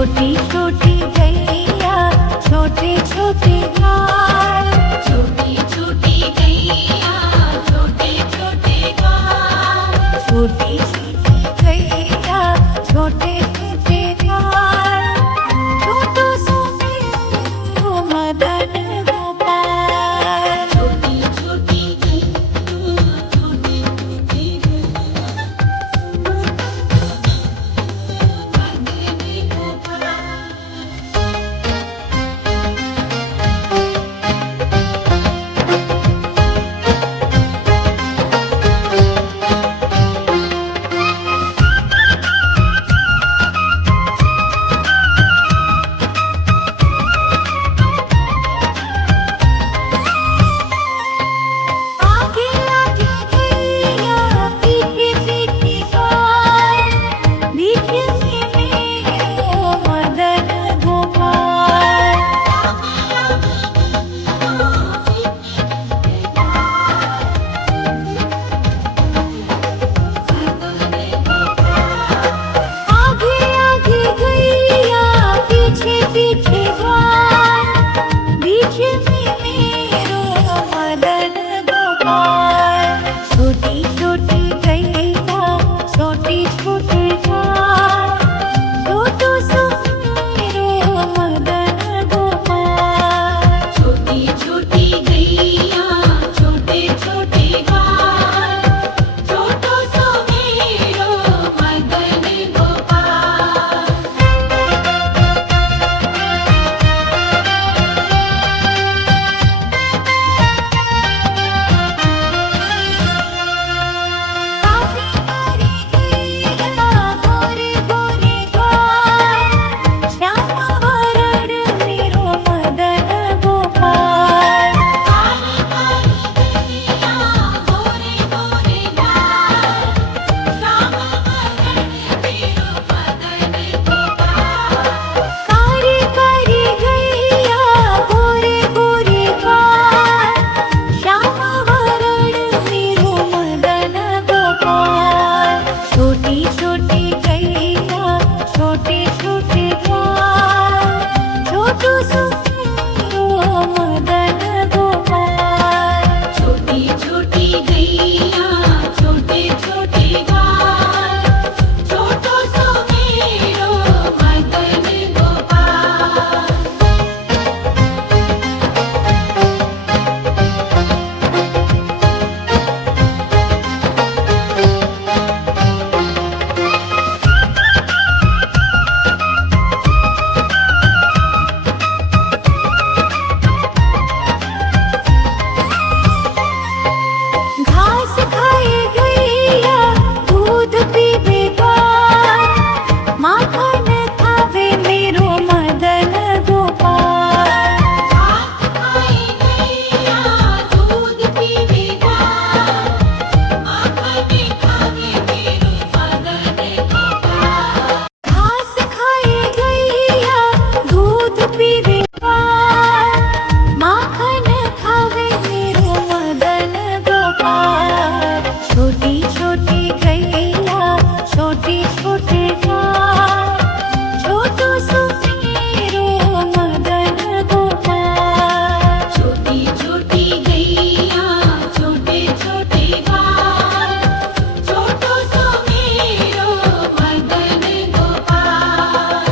छोटी छोटी गैया छोटे छोटे घाट, छोटी छोटी गैया छोटे छोटे घाट, छोटी छोटी गैया छोटे छोटे घाट, छोटू सुमेरु मदन गोपाल। छोटी छोटी गैया छोटे छोटे घाट, मदन गोपाल। आगे आगे गैया पीछे पीछे गाय, बीच में मेरा मदन गोपाल। आगे आगे गैया पीछे पीछे गाय, बीच में मेरा मदन गोपाल। छोटी छोटी गैया छोटी छोटी गाय, छोटू सुमेरु मदन गोपाल। छोटी छोटी गैया छोटे छोटे घाट, छोटू सुमेरु मदन गोपाल। काली काली गैया गोरे गोरे गाय, श्याम वरण मेरो मदन गोपाल। काली काली गैया गोरे गोरे गाय, श्याम वरण मेरो मदन गोपाल। कारी कारी गैया गोरे गोरे गाय, श्याम वरण मेरो मदन गोपाल। छोटी छोटी गैया छोटे छोटे गाय, छोटू सुमेरु मदन गोपाल। छोटी छोटी गैया छोटे छोटे घाट, छोटू सुमेरु मदन गोपाल। घास खाए गैया दूध पीवे गाय, माखन खावे मेरो मदन गोपाल। घास खाए गैया दूध पीवे गाय, माखन खावे मेरो मदन गोपाल। घास खाए गैया दूध पीवे गाय, माखन खावे मेरो मदन गोपाल। छोटी छोटी गैया छोटी छोटी गाय, छोटू सुमेरु मदन गोपाल। छोटी छोटी गैया छोटे छोटे घाट, छोटू सुमेरु मदन गोपाल।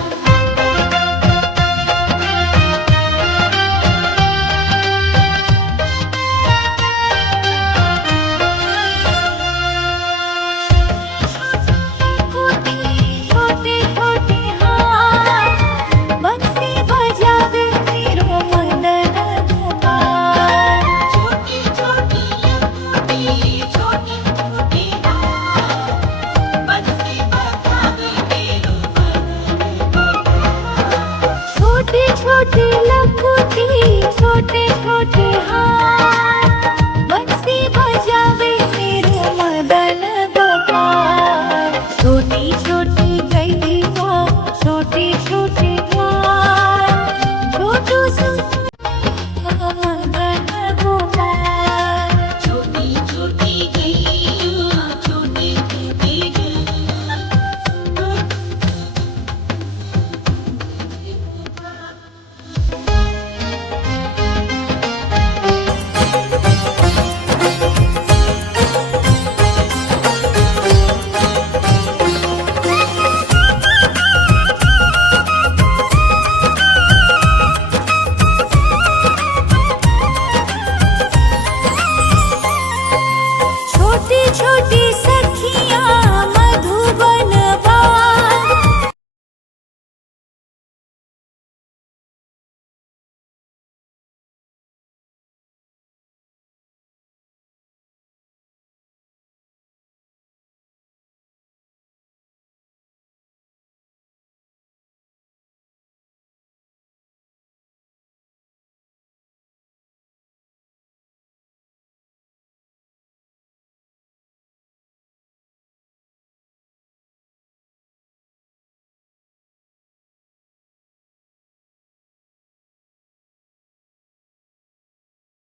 छोटे छोटे हाथ बंसी बजावे मेरो मदन गोपाल। छोटी छोटी लंगोटी छोटी छोटी हाथ, बंसी बजावे मेरो मदन गोपाल। छोटे छोटे लखोटी छोटे छोटे